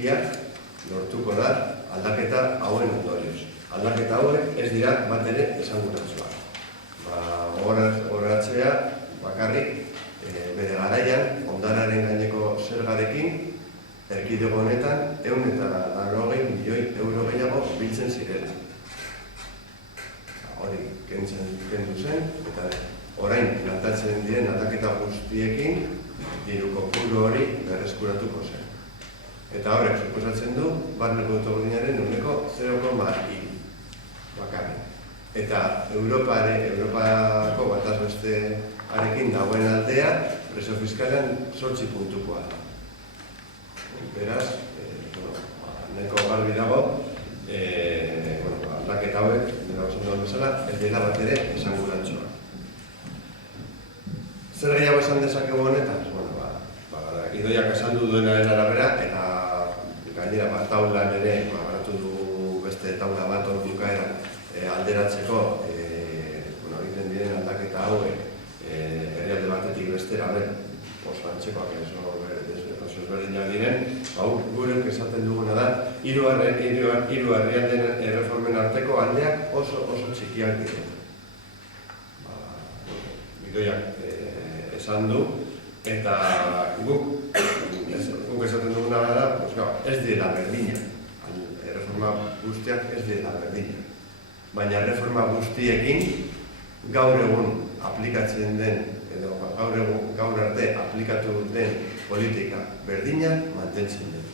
txikia lortuko da aldaketa hauen ondorioz. Aldaketa hauek ez dira bat ere esanguratsuak. Gogoratzea bakarrik bere garaian hondararen gaineko zergarekin erkidego honetan 180 milioi euro gehiago biltzen zirela. Hori kendu zen, eta orain plantatzen diren aldaketa guztiekin diru kopuru hori berreskuratuko zen. Eta horrek suposatzen du barne produktu gordinaren 0,3 bakarrik. Eta Europako bataz bestearekin dagoen aldea presio fiskalean 8 puntukoa da. Beraz, nahiko garbi dago, aldaketa hauek, dela oso duen bezala, ez dela bat ere esanguratsuak. Zer gehiago esan dezakegu honetan? Idoiak esan du duenaren arabera, eta gainera taulan ere, baratu du beste taula bat bukaeran alderatzeko egiten diren aldaketa hauek herrialde batetik bestera oso antzekoak oso ezberdinak diren, gure esaten duguna da, hiru herrialdeen erreformen arteko aldeak oso txikiak dira. Idoiak esan du, eta guk esaten duguna da, ez direla berdina. Erreforma guztiak ez direla berdina. Baina erreforma guztiekin gaur egun aplikatzen den, edo gaur arte aplikatu den politika berdina mantentzen den.